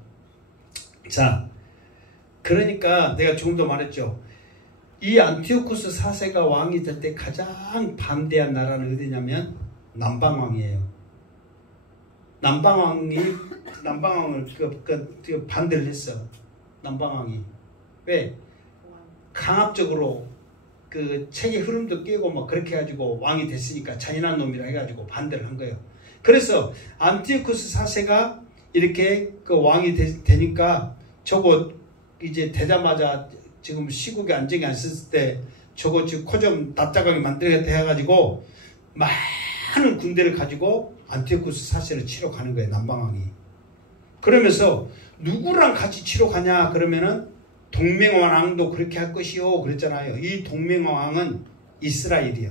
자, 그러니까 내가 조금도 말했죠. 이 안티오쿠스 4세가 왕이 될 때 가장 반대한 나라는 어디냐면 남방왕이에요. 남방왕을 반대를 했어. 남방왕이. 왜? 강압적으로 그 책의 흐름도 깨고 막 그렇게 해가지고 왕이 됐으니까 잔인한 놈이라 해가지고 반대를 한 거예요. 그래서 안티오쿠스 4세가 이렇게 그 왕이 되니까 저거 이제 되자마자 지금 시국에 안정이 안 썼을 때 저거 지금 코 좀 납작하게 만들겠다 해가지고 많은 군대를 가지고 안티오쿠스 4세를 치러 가는 거예요. 남방왕이. 그러면서 누구랑 같이 치러 가냐 그러면은 동맹왕도 그렇게 할 것이요 그랬잖아요. 이 동맹왕은 이스라엘이요.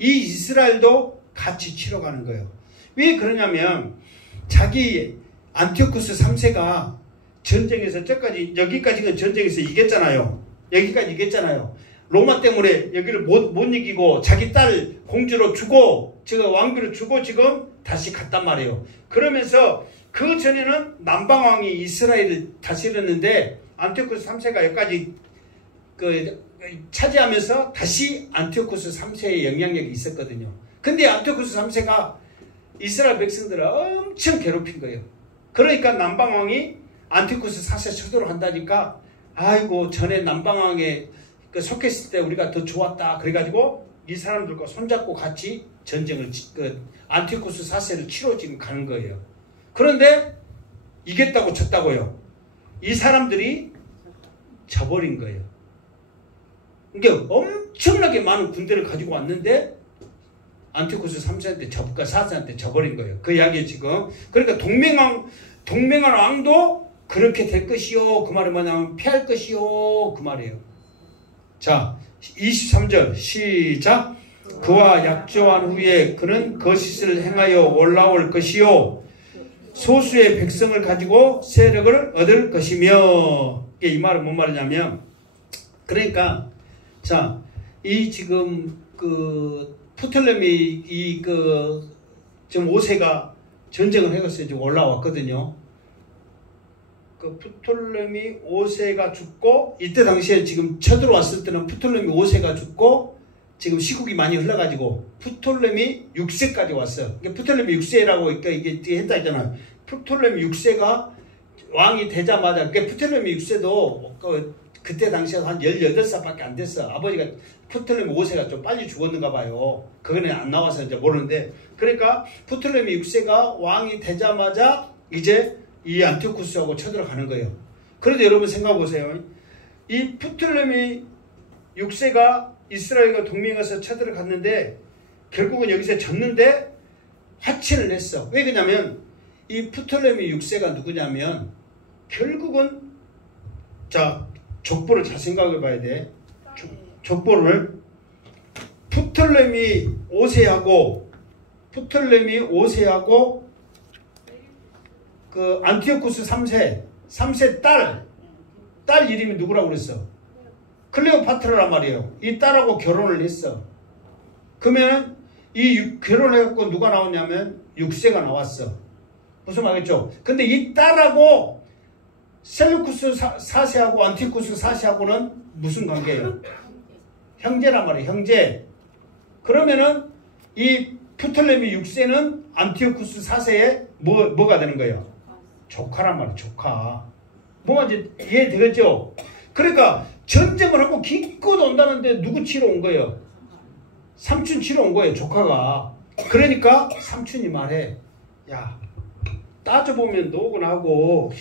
이 이스라엘도 같이 치러 가는 거예요. 왜 그러냐면 자기 안티오쿠스 3세가 전쟁에서 여기까지는 전쟁에서 이겼잖아요. 여기까지 이겼잖아요. 로마 때문에 여기를 못 이기고 자기 딸 공주로 주고 지금 왕비로 주고 지금 다시 갔단 말이에요. 그러면서 그 전에는 남방왕이 이스라엘을 다스렸는데 안티오쿠스 3세가 여기까지 차지하면서 다시 안티오쿠스 3세의 영향력이 있었거든요. 근데 안티오쿠스 3세가 이스라엘 백성들을 엄청 괴롭힌 거예요. 그러니까 남방왕이 안티오쿠스 4세 쳐도록 한다니까 아이고 전에 남방왕에 속했을 때 우리가 더 좋았다 그래가지고 이 사람들과 손잡고 같이 전쟁을 안티오쿠스 4세를 치러 지금 가는 거예요. 그런데 이겼다고 쳤다고요. 이 사람들이 져버린 거예요. 그러니까 엄청나게 많은 군대를 가지고 왔는데 안티오쿠스 3세한테 4세한테 져버린 거예요. 그 이야기에 지금. 그러니까 동맹왕 왕도 그렇게 될 것이요. 그 말이 뭐냐면 패할 것이요. 그 말이에요. 자, 23절 시작. 그와 약조한 후에 그는 거짓을 행하여 올라올 것이요. 소수의 백성을 가지고 세력을 얻을 것이며. 이 말은 뭔 말이냐면 그러니까 자, 이 지금 그 프톨레미 지금 5세가 전쟁을 해서 지금 올라왔거든요. 그 프톨레미 5세가 죽고, 이때 당시에 지금 쳐들어왔을 때는 프톨레미 5세가 죽고, 지금 시국이 많이 흘러가지고 프톨레미 6세까지 왔어. 그러니까 프톨레미 6세라고 이게 했다 했잖아요. 프톨레미 6세가 왕이 되자마자, 그러니까 프톨레미 6세도 그때 당시에 한 18살밖에 안 됐어. 아버지가 프톨레미 5세가 좀 빨리 죽었는가 봐요. 그거는 안 나와서 이제 모르는데, 그러니까 프톨레미 6세가 왕이 되자마자 이제 이 안티오쿠스하고 쳐들어가는 거예요. 그런데 여러분 생각해 보세요. 이 프톨레미 6세가 이스라엘과 동맹해서 쳐들어갔는데 결국은 여기서 졌는데 화친을 냈어. 왜 그러냐면 이 프톨레미 6세가 누구냐면 결국은, 자, 족보를 잘 생각해 봐야 돼. 족보를 프톨레미 5세하고 그 안티오쿠스 3세 딸 이름이 누구라고 그랬어? 클레오파트라란 말이에요. 이 딸하고 결혼을 했어. 그러면 이 결혼해갖고 누가 나왔냐면 6세가 나왔어. 무슨 말이겠죠? 근데 이 딸하고 셀루쿠스 4세하고 안티오쿠스 4세하고는 무슨 관계예요? 형제란 말이에요. 형제. 그러면은 이 프톨레미 6세는 안티오쿠스 4세의 뭐가 되는 거예요? 조카란 말이에요. 조카. 뭐가 이제 이해되겠죠? 그러니까 전쟁을 하고 기껏 온다는데 누구 치러 온 거예요? 삼촌 치러 온 거예요. 조카가. 그러니까 삼촌이 말해. 야, 따져보면 너하고 나하고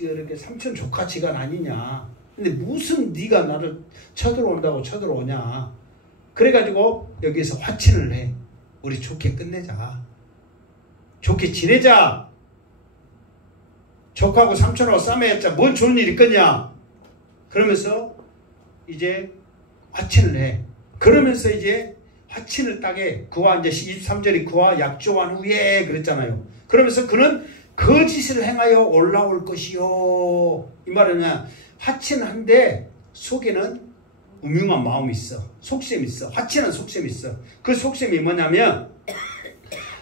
이렇게 삼촌 조카 지간 아니냐. 근데 무슨 네가 나를 쳐들어온다고 쳐들어오냐. 그래가지고 여기서 화친을 해. 우리 좋게 끝내자. 좋게 지내자. 조카하고 삼촌하고 싸매였자 뭔 좋은 일 있겠냐. 그러면서 이제 화친을 해. 그러면서 이제 화친을 따게 그와 이제 23절이 그와 약조한 후에 그랬잖아요. 그러면서 그는 거짓을 행하여 올라올 것이요. 이 말은 화친한데 속에는 음흉한 마음이 있어. 속셈이 있어. 화친한 속셈이 있어. 그 속셈이 뭐냐면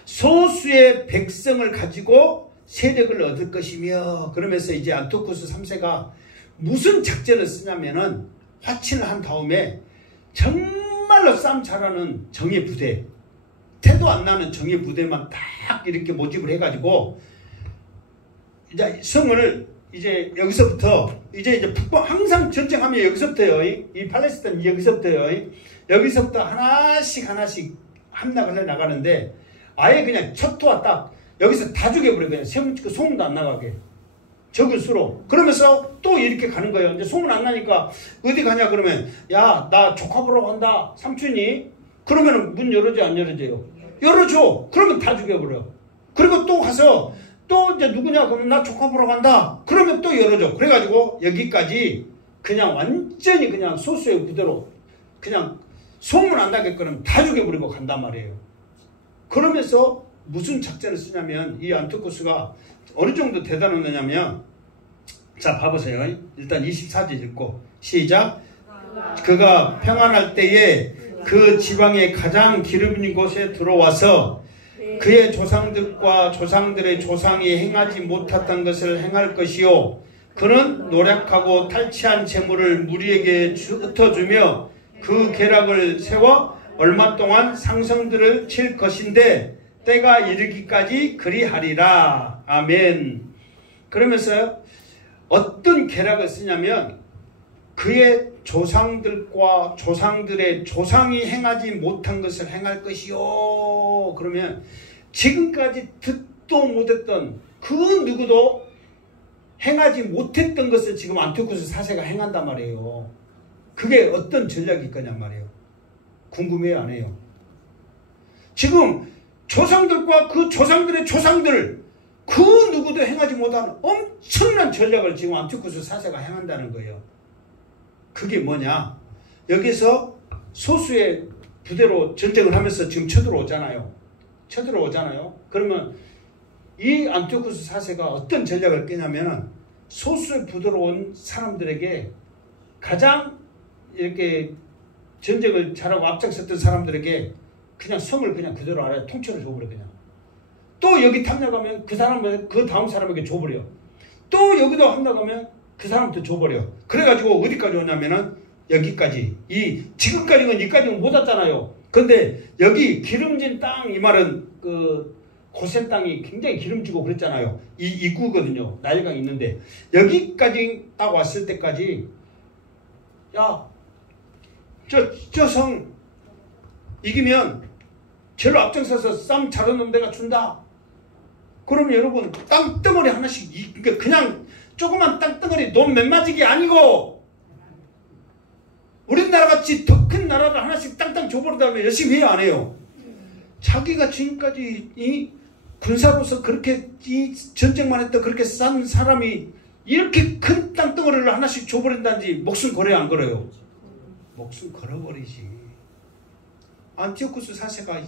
소수의 백성을 가지고 세력을 얻을 것이며, 그러면서 이제 안티오쿠스 3세가 무슨 작전을 쓰냐면은 화친을 한 다음에 정말로 싸움 잘하는 정예 부대, 태도 안 나는 정예 부대만 딱 이렇게 모집을 해가지고 이제 성을 이제 여기서부터 이제 북방 항상 전쟁하면 여기서부터요. 이 팔레스타인 여기서부터요. 여기서부터 하나씩 함락을 해 나가는데 아예 그냥 첫토와 딱 여기서 다 죽여버려. 그냥 소문도 안 나가게. 적을 수로. 그러면서 또 이렇게 가는 거예요. 이제 소문 안 나니까 어디 가냐 그러면 야, 나 조카 보러 간다. 삼촌이. 그러면 문 열어줘 안 열어줘요? 열어줘. 그러면 다 죽여버려. 그리고 또 가서 또 이제 누구냐 그러면 나 조카 보러 간다. 그러면 또 열어줘. 그래가지고 여기까지 그냥 완전히 그냥 소수의 부대로 그냥 소문 안 나게끔 다 죽여버리고 간단 말이에요. 그러면서 무슨 작전을 쓰냐면 이 안티오쿠스가 어느 정도 대단하냐면, 자 봐보세요. 일단 24절 읽고 시작. 그가 평안할 때에 그 지방의 가장 기름진 곳에 들어와서 그의 조상들과 조상들의 조상이 행하지 못했던 것을 행할 것이요, 그는 노력하고 탈취한 재물을 무리에게 흩어주며 그 계략을 세워 얼마 동안 상성들을 칠 것인데 때가 이르기까지 그리하리라. 아멘. 그러면서 어떤 계략을 쓰냐면 그의 조상들과 조상들의 조상이 행하지 못한 것을 행할 것이요. 그러면 지금까지 듣도 못했던 그 누구도 행하지 못했던 것을 지금 안티오쿠스 4세가 행한단 말이에요. 그게 어떤 전략일 거냐 말이에요. 궁금해요 안 해요? 지금 조상들과 그 조상들의 조상들 그 누구도 행하지 못한 엄청난 전략을 지금 안티오쿠스 4세가 행한다는 거예요. 그게 뭐냐? 여기서 소수의 부대로 전쟁을 하면서 지금 쳐들어오잖아요. 그러면 이 안티오쿠스 4세가 어떤 전략을 깨냐면 소수의 부대로 온 사람들에게 가장 이렇게 전쟁을 잘하고 앞장섰던 사람들에게 그냥 성을 그냥 그대로 알아요. 통째로 줘버려 그냥. 또 여기 탐나가면 그 사람은 그 다음 사람에게 줘버려. 또 여기도 탐나가면 그 사람한테 줘버려. 그래가지고 어디까지 오냐면은 여기까지. 지금까지는 여기까지는 못 왔잖아요. 근데 여기 기름진 땅, 이 말은 고센 땅이 굉장히 기름지고 그랬잖아요. 이 입구거든요. 나일강 있는데 여기까지 딱 왔을 때까지 야, 저 성 이기면 제로 앞장서서 쌈 잘하는 놈 내가 준다. 그러면 여러분 땅덩어리 하나씩 그냥 조그만 땅덩어리 돈 몇 마지기 아니고 우리나라 같이 더 큰 나라를 하나씩 땅땅 줘버리다면 열심히 해야 안 해요. 자기가 지금까지 이 군사로서 그렇게 이 전쟁만 했다 그렇게 싼 사람이 이렇게 큰 땅덩어리를 하나씩 줘버린다는지 목숨 걸어야 안 걸어요? 목숨 걸어버리지. 안티오쿠스 4세가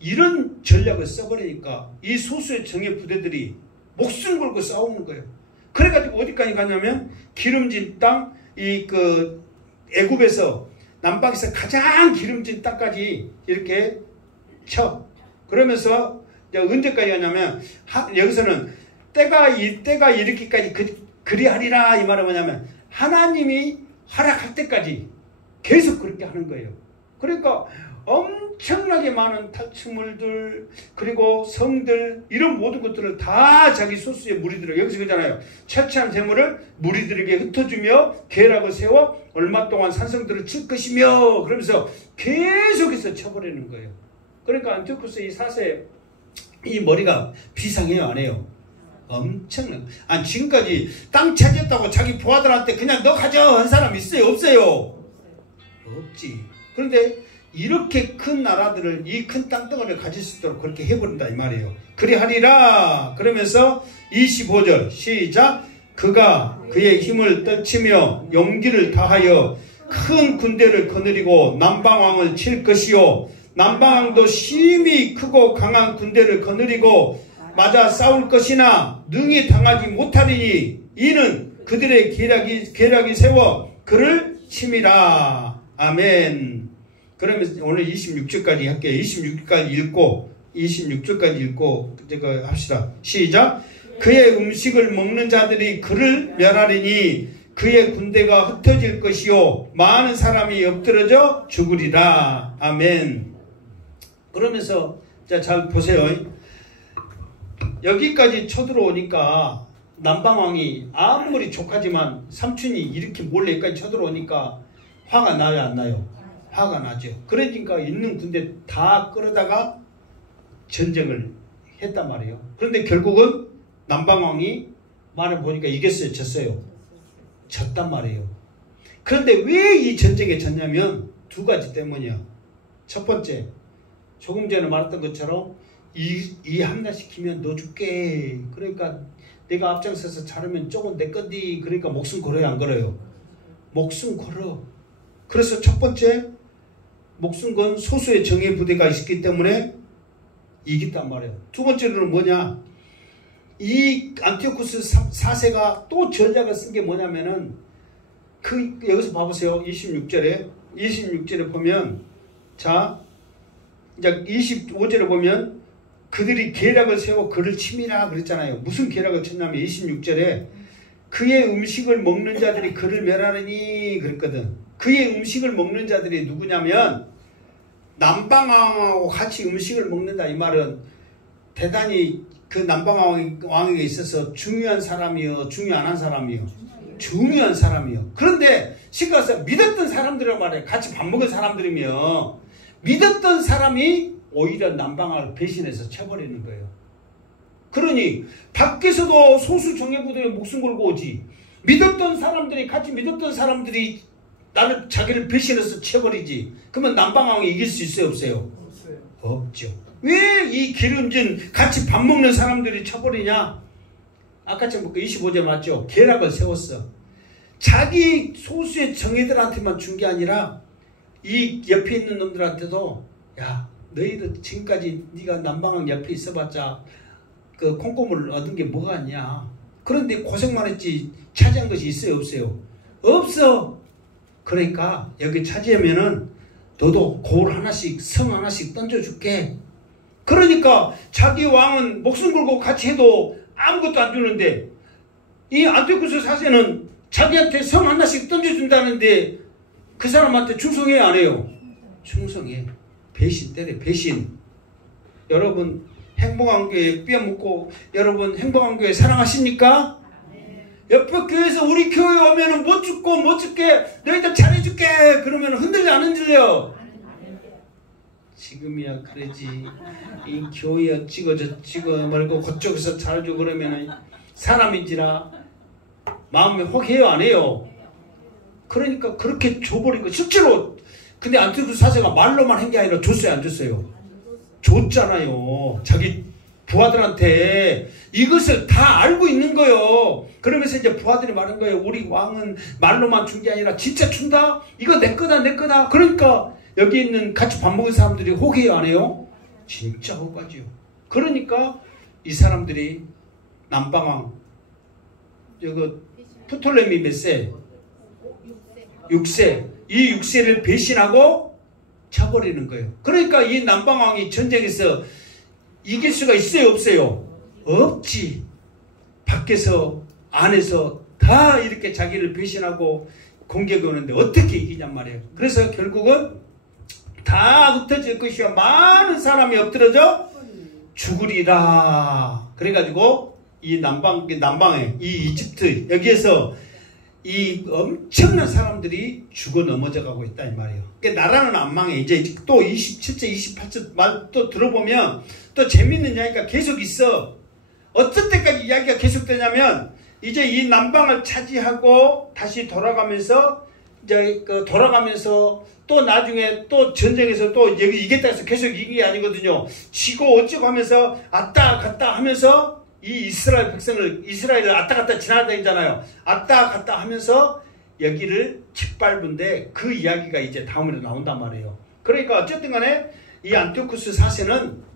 이런 전략을 써버리니까 이 소수의 정예 부대들이 목숨 걸고 싸우는 거예요. 그래가지고 어디까지 가냐면 기름진 땅, 애굽에서 남방에서 가장 기름진 땅까지 이렇게 쳐. 그러면서 언제까지 가냐면 여기서는 때가 이렇게까지 그리하리라 이 말은 뭐냐면 하나님이 허락할 때까지 계속 그렇게 하는 거예요. 그러니까 엄청나게 많은 탈취물들 그리고 성들 이런 모든 것들을 다 자기 소수의 무리들을 여기서 그러잖아요. 채취한 재물을 무리들에게 흩어주며 계략을 세워 얼마 동안 산성들을 칠 것이며 그러면서 계속해서 쳐버리는 거예요. 그러니까 안티오쿠스 이 4세 이 머리가 비상해요 안 해요? 엄청난. 지금까지 땅 차지했다고 자기 부하들한테 그냥 너 가져 한 사람 있어요 없어요? 없지. 그런데 이렇게 큰 나라들을 이 큰 땅덩어리를 가질 수 있도록 그렇게 해버린다 이 말이에요. 그리하리라. 그러면서 25절 시작. 그가 그의 힘을 떨치며 용기를 다하여 큰 군대를 거느리고 남방왕을 칠 것이요 남방왕도 심히 크고 강한 군대를 거느리고 맞아 싸울 것이나 능히 당하지 못하리니 이는 그들의 계략이 세워 그를 침이라. 아멘. 그러면 오늘 26절까지 할게요. 26절까지 읽고 제가 합시다. 시작. 그의 음식을 먹는 자들이 그를 멸하리니 그의 군대가 흩어질 것이요 많은 사람이 엎드러져 죽으리라. 아멘. 그러면서 잘 보세요. 여기까지 쳐들어오니까 남방왕이 아무리 족하지만 삼촌이 이렇게 몰래 여기까지 쳐들어오니까 화가 나요 안 나요? 화가 나죠. 그러니까 있는 군대 다 끌어다가 전쟁을 했단 말이에요. 그런데 결국은 남방왕이 말해보니까 이겼어요 졌어요? 졌단 말이에요. 그런데 왜 이 전쟁에 졌냐면 두 가지 때문이야. 첫 번째, 조금 전에 말했던 것처럼 이 함락시키면 너 줄게. 그러니까 내가 앞장서서 자르면 조금 내 건디. 그러니까 목숨 걸어야 안 걸어요? 목숨 걸어. 그래서 첫 번째 목숨 건 소수의 정예 부대가 있었기 때문에 이겼단 말이에요. 두 번째로는 뭐냐? 이 안티오쿠스 4세가 또 전략을 쓴 게 뭐냐면은 여기서 봐보세요. 26절에 보면 자 이제 25절에 보면 그들이 계략을 세워 그를 침이라 그랬잖아요. 무슨 계략을 쳤냐면 26절에 그의 음식을 먹는 자들이 그를 멸하느니 그랬거든. 그의 음식을 먹는 자들이 누구냐면 남방왕하고 같이 음식을 먹는다 이 말은 대단히 그 남방왕에게 있어서 중요한 사람이요 중요한 사람이요 중요한 사람이요. 그런데 시가서 믿었던 사람들이란 말이에요. 같이 밥 먹은 사람들이며 믿었던 사람이 오히려 남방왕을 배신해서 쳐버리는 거예요. 그러니 밖에서도 소수 정예부대에 목숨 걸고 오지 믿었던 사람들이 같이 믿었던 사람들이 나는 자기를 배신해서 쳐버리지. 그러면 남방왕이 이길 수 있어요 없어요? 없죠. 왜 이 기름진 같이 밥 먹는 사람들이 쳐버리냐? 아까처럼 25절 맞죠? 계략을 세웠어. 자기 소수의 정예들한테만 준 게 아니라 이 옆에 있는 놈들한테도 야 너희들 지금까지 네가 남방왕 옆에 있어봤자 그 콩고물을 얻은 게 뭐가 있냐? 그런데 고생만 했지 차지한 것이 있어요 없어요? 없어. 그러니까 여기 차지하면은 너도 고을 하나씩, 성 하나씩 던져줄게. 그러니까 자기 왕은 목숨 걸고 같이 해도 아무것도 안 주는데, 이 안티오쿠스 4세는 자기한테 성 하나씩 던져준다는데 그 사람한테 충성해 안 해요? 충성해. 배신 때려, 배신. 여러분 행복한 교회 뼈묻고 여러분 행복한 교회 사랑하십니까? 옆에 교회에서 우리 교회 오면은 못 죽고 못 죽게 너희들 잘해줄게 그러면 흔들려 안 흔들려? 지금이야 그러지. 이 교회 어찌고 저찌고 말고 그쪽에서 잘해줘 그러면은 사람인지라 마음에 혹해요 안 해요? 그러니까 그렇게 줘버리고 실제로. 근데 안티오쿠스 4세가 말로만 한 게 아니라 줬어요 안 줬어요? 줬잖아요. 자기 부하들한테 이것을 다 알고 있는 거예요. 그러면서 이제 부하들이 말한 거예요. 우리 왕은 말로만 준 게 아니라 진짜 준다? 이거 내 거다 내 거다. 그러니까 여기 있는 같이 밥 먹은 사람들이 호기해요 안 해요? 진짜 호가지요. 그러니까 이 사람들이 남방왕 이거 프톨레미 몇 세? 6세. 이 6세를 배신하고 쳐버리는 거예요. 그러니까 이 남방왕이 전쟁에서 이길 수가 있어요 없어요? 없지. 밖에서 안에서 다 이렇게 자기를 배신하고 공격이 오는데 어떻게 이기냔 말이에요. 그래서 결국은 다 흩어질 것이요 많은 사람이 엎드러져 죽으리라. 그래가지고 이 남방에 이 이집트 여기에서 이 엄청난 사람들이 죽어 넘어져 가고 있다 이 말이에요. 그러니까 나라는 안 망해. 이제 또 27절 28절 말 또 들어보면 또 재밌는 이야기가 계속 있어. 어떤 때까지 이야기가 계속되냐면 이제 이 남방을 차지하고 다시 돌아가면서 이제 돌아가면서 또 나중에 또 전쟁에서 또 여기 이겼다 해서 계속 이게 아니거든요. 지고 어쩌고 하면서 왔다 갔다 하면서 이 이스라엘을 왔다 갔다 지나다니잖아요. 왔다 갔다 하면서 여기를 짓밟은데 그 이야기가 이제 다음으로 나온단 말이에요. 그러니까 어쨌든 간에 이 안티오쿠스 4세는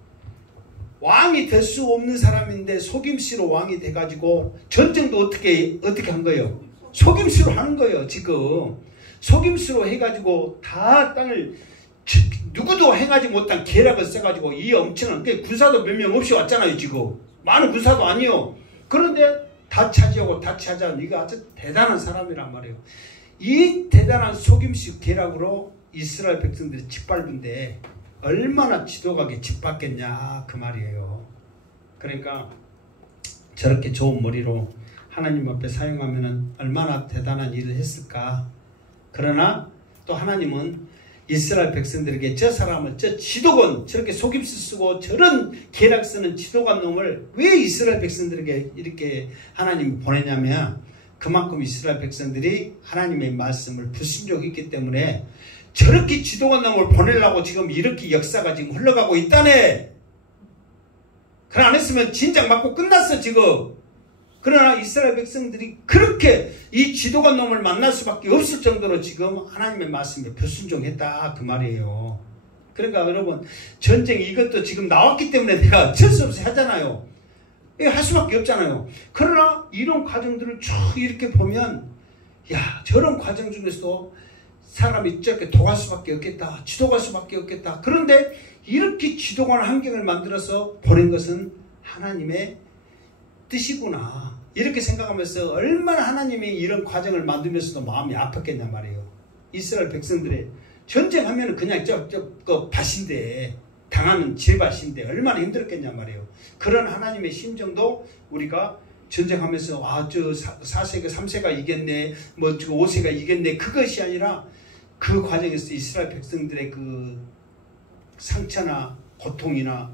왕이 될 수 없는 사람인데 속임수로 왕이 돼가지고 전쟁도 어떻게 한 거예요? 속임수로 하는 거예요. 지금 속임수로 해가지고 다 땅을 누구도 행하지 못한 계략을 써가지고 이 엄청난 군사도 몇 명 없이 왔잖아요. 지금 많은 군사도 아니요. 그런데 다 차지하고 다 차지하는 이거 아주 대단한 사람이란 말이에요. 이 대단한 속임수 계략으로 이스라엘 백성들이 짓밟은데 얼마나 지도가게 짓밟겠냐 그 말이에요. 그러니까 저렇게 좋은 머리로 하나님 앞에 사용하면 얼마나 대단한 일을 했을까. 그러나 또 하나님은 이스라엘 백성들에게 저 사람을 저 지도관 저렇게 속임수 쓰고 저런 계략 쓰는 지도관 놈을 왜 이스라엘 백성들에게 이렇게 하나님이 보내냐면 그만큼 이스라엘 백성들이 하나님의 말씀을 불순종했기 때문에 저렇게 지도관 놈을 보내려고 지금 이렇게 역사가 지금 흘러가고 있다네. 그래 안 했으면 진작 맞고 끝났어 지금. 그러나 이스라엘 백성들이 그렇게 이 지도관 놈을 만날 수밖에 없을 정도로 지금 하나님의 말씀에 불순종했다 그 말이에요. 그러니까 여러분 전쟁 이것도 지금 나왔기 때문에 내가 어쩔 수 없이 하잖아요. 할 수밖에 없잖아요. 그러나 이런 과정들을 쭉 이렇게 보면 야 저런 과정 중에서도 사람이 저렇게 도갈 수밖에 없겠다. 지도갈 수밖에 없겠다. 그런데 이렇게 지도관 환경을 만들어서 보낸 것은 하나님의 뜻이구나. 이렇게 생각하면서 얼마나 하나님이 이런 과정을 만들면서도 마음이 아팠겠냐 말이에요. 이스라엘 백성들의 전쟁하면 그냥 그 밭인데 당하는 제 밭인데 얼마나 힘들었겠냐 말이에요. 그런 하나님의 심정도 우리가 전쟁하면서 저 4세가 3세가 이겼네 뭐 5세가 이겼네 그것이 아니라 그 과정에서 이스라엘 백성들의 그 상처나 고통이나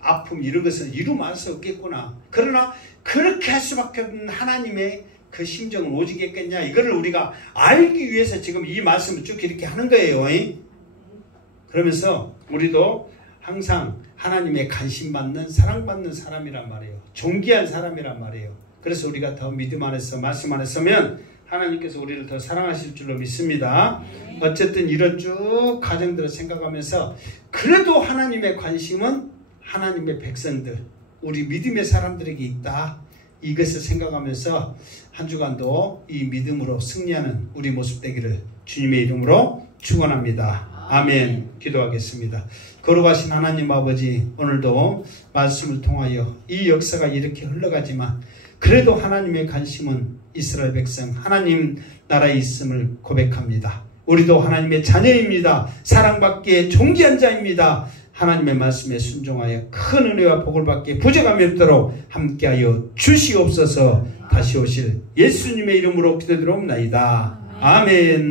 아픔 이런 것을 이루말 수 없겠구나. 그러나 그렇게 할 수밖에 없는 하나님의 그 심정은 오직 있겠냐. 이거를 우리가 알기 위해서 지금 이 말씀을 쭉 이렇게 하는 거예요. 그러면서 우리도 항상 하나님의 관심받는 사랑받는 사람이란 말이에요. 존귀한 사람이란 말이에요. 그래서 우리가 더 믿음 안에서 말씀 안에 서면 하나님께서 우리를 더 사랑하실 줄로 믿습니다. 어쨌든 이런 쭉 과정들을 생각하면서 그래도 하나님의 관심은 하나님의 백성들 우리 믿음의 사람들에게 있다. 이것을 생각하면서 한 주간도 이 믿음으로 승리하는 우리 모습 되기를 주님의 이름으로 축원합니다. 아멘. 기도하겠습니다. 거룩하신 하나님 아버지, 오늘도 말씀을 통하여 이 역사가 이렇게 흘러가지만 그래도 하나님의 관심은 이스라엘 백성 하나님 나라에 있음을 고백합니다. 우리도 하나님의 자녀입니다. 사랑받기에 존귀한 자입니다. 하나님의 말씀에 순종하여 큰 은혜와 복을 받기에 부족함이 없도록 함께하여 주시옵소서. 다시 오실 예수님의 이름으로 기도드리옵나이다. 아멘.